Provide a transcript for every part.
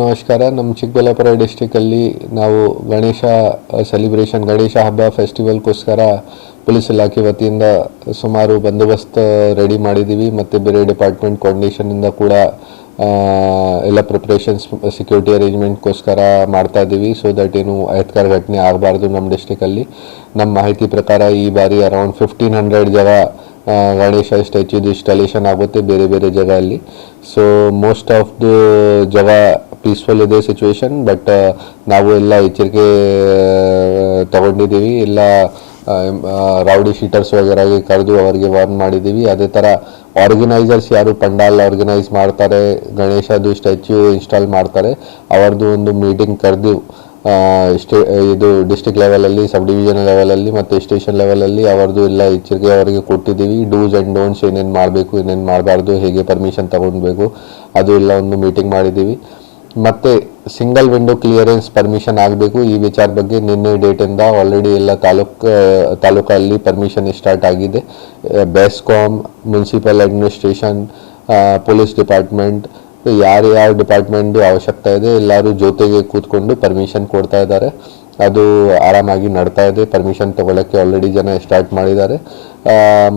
ನಮಸ್ಕಾರ. ನಮ್ಮ ಚಿಕ್ಕಬಳ್ಳಾಪುರ ಡಿಸ್ಟಿಕಲ್ಲಿ ನಾವು ಗಣೇಶ ಹಬ್ಬ ಫೆಸ್ಟಿವಲ್ಗೋಸ್ಕರ ಪೊಲೀಸ್ ಇಲಾಖೆ ವತಿಯಿಂದ ಸುಮಾರು ಬಂದೋಬಸ್ತ್ ರೆಡಿ ಮಾಡಿದ್ದೀವಿ ಮತ್ತು ಬೇರೆ ಡಿಪಾರ್ಟ್ಮೆಂಟ್ ಕೋಆರ್ಡಿನೇಷನಿಂದ ಕೂಡ ಎಲ್ಲ ಪ್ರಿಪ್ರೇಷನ್ಸ್ ಸೆಕ್ಯೂರಿಟಿ ಅರೇಂಜ್ಮೆಂಟ್ಗೋಸ್ಕರ ಮಾಡ್ತಾ ಇದ್ದೀವಿ. ಸೊ ದಟ್ ಏನು ಅಹಿತಕರ ಘಟನೆ ಆಗಬಾರ್ದು ನಮ್ಮ ಡಿಸ್ಟಿಕಲ್ಲಿ. ನಮ್ಮ ಮಾಹಿತಿ ಪ್ರಕಾರ ಈ ಬಾರಿ ಅರೌಂಡ್ 1500 ಜಾಗ ಗಣೇಶ ಸ್ಟ್ಯಾಚ್ಯೂದು ಇನ್ಸ್ಟಾಲೇಷನ್ ಆಗುತ್ತೆ ಬೇರೆ ಬೇರೆ ಜಾಗದಲ್ಲಿ. ಸೊ ಮೋಸ್ಟ್ ಆಫ್ ದ ಜಾಗ ಪೀಸ್ಫುಲ್ ಇದೆ ಸಿಚುವೇಶನ್. ಬಟ್ ನಾವು ಎಲ್ಲ ಎಚ್ಚರಿಕೆ ತಗೊಂಡಿದ್ದೀವಿ. ಎಲ್ಲ ರೌಡಿ ಶೀಟರ್ಸ್ ವಗೇರಾಗಿ ಕರೆದು ಅವರಿಗೆ ವಾರ್ನ್ ಮಾಡಿದ್ದೀವಿ. ಅದೇ ಥರ ಆರ್ಗನೈಸರ್ಸ್ ಯಾರು ಪಂಡಾಲ್ ಆರ್ಗನೈಸ್ ಮಾಡ್ತಾರೆ, ಗಣೇಶದು ಸ್ಟ್ಯಾಚ್ಯೂ ಇನ್ಸ್ಟಾಲ್ ಮಾಡ್ತಾರೆ, ಅವರದ್ದು ಒಂದು ಮೀಟಿಂಗ್ ಕರೆದು ಇದು ಡಿಸ್ಟ್ರಿಕ್ಟ್ ಲೆವೆಲಲ್ಲಿ, ಸಬ್ ಡಿವಿಷನ್ ಲೆವೆಲಲ್ಲಿ ಮತ್ತು ಸ್ಟೇಷನ್ ಲೆವೆಲಲ್ಲಿ ಅವರದ್ದು ಎಲ್ಲ ಎಚ್ಚರಿಕೆ ಅವರಿಗೆ ಕೊಟ್ಟಿದ್ದೀವಿ. ಡೂಸ್ ಆ್ಯಂಡ್ ಡೋಂಟ್ಸ್ ಏನೇನು ಮಾಡಬೇಕು, ಏನೇನು ಮಾಡಬಾರ್ದು, ಹೇಗೆ ಪರ್ಮಿಷನ್ ತಗೊಳ್ಬೇಕು, ಅದು ಎಲ್ಲ ಒಂದು ಮೀಟಿಂಗ್ ಮಾಡಿದ್ದೀವಿ. ಮತ್ತು ಸಿಂಗಲ್ ವಿಂಡೋ ಕ್ಲಿಯರೆನ್ಸ್ ಪರ್ಮಿಷನ್ ಆಗಬೇಕು. ಈ ವಿಚಾರ ಬಗ್ಗೆ ನಿನ್ನೆ ಡೇಟಿಂದ ಆಲ್ರೆಡಿ ಎಲ್ಲ ತಾಲೂಕಲ್ಲಿ ಪರ್ಮಿಷನ್ ಸ್ಟಾರ್ಟ್ ಆಗಿದೆ. BESCOM, municipal administration, police department, ಯಾರ್ಯಾರ ಡಿಪಾರ್ಟ್ಮೆಂಟ್ದು ಅವಶ್ಯಕತೆ ಇದೆ ಎಲ್ಲರೂ ಜೊತೆಗೆ ಕೂತ್ಕೊಂಡು ಪರ್ಮಿಷನ್ ಕೊಡ್ತಾ ಇದ್ದಾರೆ. ಅದು ಆರಾಮಾಗಿ ನಡ್ತಾ ಇದೆ. ಪರ್ಮಿಷನ್ ತಗೊಳ್ಳೋಕ್ಕೆ ಆಲ್ರೆಡಿ ಜನ ಸ್ಟಾರ್ಟ್ ಮಾಡಿದ್ದಾರೆ.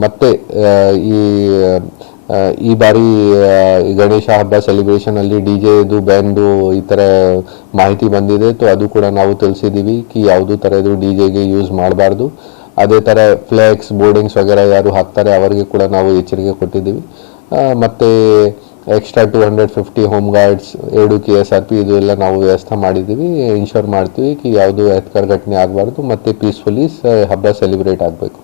ಮತ್ತು ಈ ಬಾರಿ ಗಣೇಶ ಹಬ್ಬ ಸೆಲಿಬ್ರೇಷನಲ್ಲಿ DJ ಬ್ಯಾಂಡು ಈ ಥರ ಮಾಹಿತಿ ಬಂದಿದೆ. ಅದು ಕೂಡ ನಾವು ತಿಳಿಸಿದ್ದೀವಿ ಕಿ ಯಾವುದೂ ಥರದ್ದು DJಗೆ ಯೂಸ್ ಮಾಡಬಾರ್ದು. ಅದೇ ಥರ ಫ್ಲೆಕ್ಸ್ ಬೋರ್ಡಿಂಗ್ಸ್ ವಗೇರಾ ಯಾರು ಹಾಕ್ತಾರೆ ಅವರಿಗೆ ಕೂಡ ನಾವು ಎಚ್ಚರಿಕೆ ಕೊಟ್ಟಿದ್ದೀವಿ. ಮತ್ತು ಎಕ್ಸ್ಟ್ರಾ 250 ಹೋಮ್ ಗಾರ್ಡ್ಸ್, 2 KSRP ಇದು ಎಲ್ಲ ನಾವು ವ್ಯವಸ್ಥೆ ಮಾಡಿದ್ದೀವಿ. ಇನ್ಶೋರ್ ಮಾಡ್ತೀವಿ ಕಿ ಯಾವುದೂ ಅಹಿತಕರ ಘಟನೆ ಆಗಬಾರ್ದು ಮತ್ತು ಪೀಸ್ಫುಲಿ ಹಬ್ಬ ಸೆಲಿಬ್ರೇಟ್ ಆಗಬೇಕು.